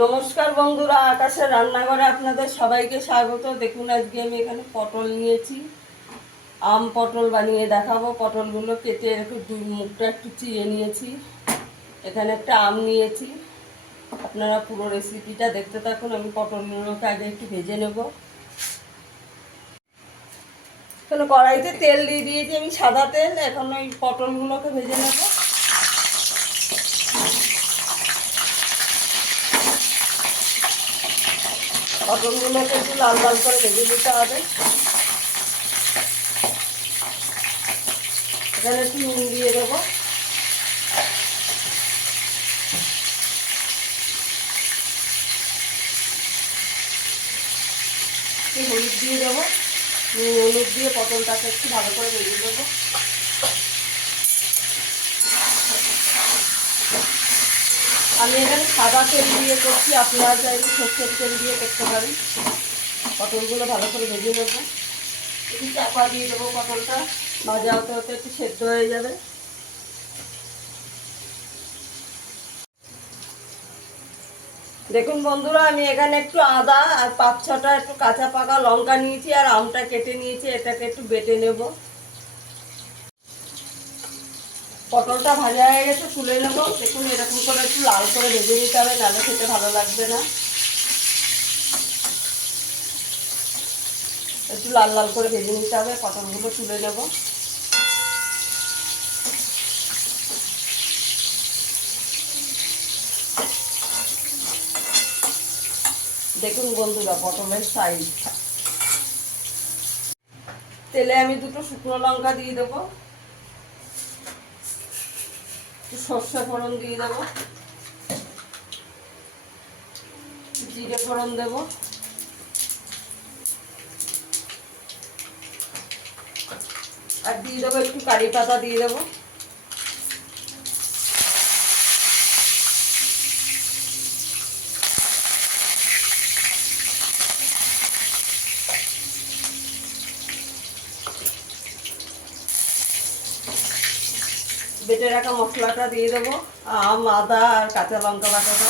নমস্কার বন্ধুরা, আকাশের রান্নাঘরে আপনাদের সবাইকে স্বাগত। দেখুন আজকে আমি এখানে পটল নিয়েছি, আম পটল বানিয়ে দেখাবো। পটলগুলো কেটে একটু মুখটা একটু চিড়ে নিয়েছি। এখানে একটা আম নিয়েছি। আপনারা পুরো রেসিপিটা দেখতে থাকুন। আমি পটলগুলোকে আগে একটু ভেজে নেব। এখানে কড়াইতে তেল দিয়ে দিয়েছি আমি, সাদা তেল। এখন ওই পটলগুলোকে ভেজে নেব। পটলগুলোকে একটু লাল লাল করে ভেজে নিতে হবে। এখানে একটু নুন দিয়ে দেবো, একটু হলুদ দিয়ে দেবো। হলুদ দিয়ে পটলটাকে একটু ভালো করে ভেজে দেবো। আমি এখানে সাদা তেল দিয়ে করছি, আপনারা চাইলে সরষের তেল দিয়ে করতে পারেন। পটলগুলো ভালো করে ভেজে নেবো। একটু চাপা দিয়ে দেবো, পটলটা ভাজা হতে হতে একটু সেদ্ধ হয়ে যাবে। দেখুন বন্ধুরা, আমি এখানে একটু আদা আর 5-6টা একটু কাঁচা পাকা লঙ্কা নিয়েছি, আর আমটা কেটে নিয়েছি। এটাকে একটু বেটে নেব। পটলটা ভাজা হয়ে গেছে, তুলে নেব। দেখুন এরকম করে একটু লাল করে ভেজে নিতে হবে, নাহলে খেতে ভালো লাগবে না। একটু লাল লাল করে ভেজে নিতে হবে। পটলগুলো তুলে নেব। দেখুন বন্ধুরা পটলের সাইজ। তেলে আমি 2টো শুকনো লঙ্কা দিয়ে দেবো, সর্ষে ফোড়ন দিয়ে দেবো, জিরে ফোড়ন দেবো, আর দিয়ে দেবো একটু কারি পাতা দিয়ে দেবো। বেটে রাখা মশলাটা দিয়ে দেবো, আম আদা আর কাঁচা লঙ্কা বাটাটা।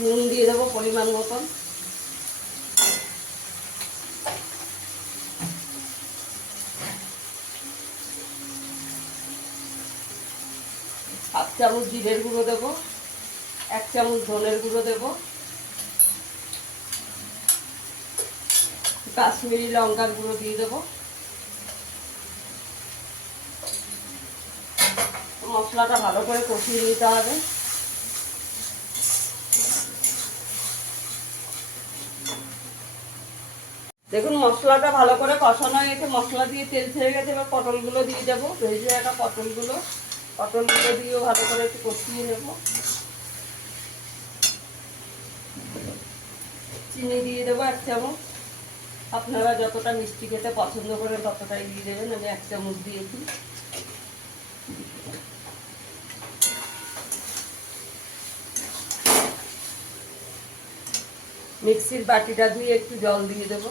নুন দিয়ে দেবো পরিমাণ মতন। হাফ চামচ জিরের গুঁড়ো দেবো, 1 চামচ ধনের গুঁড়ো দেবো, কাশ্মীরি লঙ্কার গুঁড়ো দিয়ে দেবো। মশলাটা ভালো করে কষিয়ে নিতে হবে। দেখুন মশলাটা ভালো করে কষানো হয়ে গেছে, মশলা দিয়ে তেল ছেড়ে গেছে। এবার পটলগুলো দিয়ে দেবো, ভেজে রাখা পটলগুলো দিয়েও ভালো করে একটু কষিয়ে নেব। চিনি দিয়ে দেবো 1 চামচ। আপনারা যতটা মিষ্টি খেতে পছন্দ করেন ততটাই দিয়ে দেবেন। আমি 1 চামচ দিয়েছি। মিক্সির বাটিটা ধুয়ে একটু জল দিয়ে দেবো।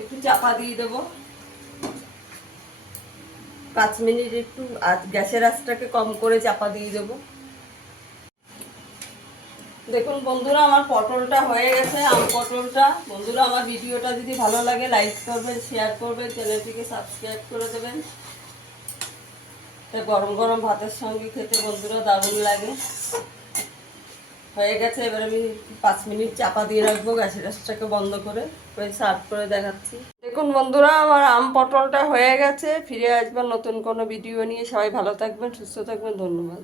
একটু চাপা দিয়ে দেবো 5 মিনিট। একটু গ্যাসের আঁচটাকে কম করে চাপা দিয়ে দেবো। দেখুন বন্ধুরা আমার পটলটা হয়ে গেছে, আম পটলটা। বন্ধুরা আমার ভিডিওটা যদি ভালো লাগে লাইক করবেন, শেয়ার করবেন, চ্যানেলটিকে সাবস্ক্রাইব করে দেবেন। তা গরম গরম ভাতের সঙ্গে খেতে বন্ধুরা দারুণ লাগে। হয়ে গেছে, এবার আমি 5 মিনিট চাপা দিয়ে রাখবো, গ্যাসের আঁচটাকে বন্ধ করে সার্ভ করে দেখাচ্ছি। দেখুন বন্ধুরা আমার আম পটলটা হয়ে গেছে। ফিরে আসবেন নতুন কোনো ভিডিও নিয়ে। সবাই ভালো থাকবেন, সুস্থ থাকবেন। ধন্যবাদ।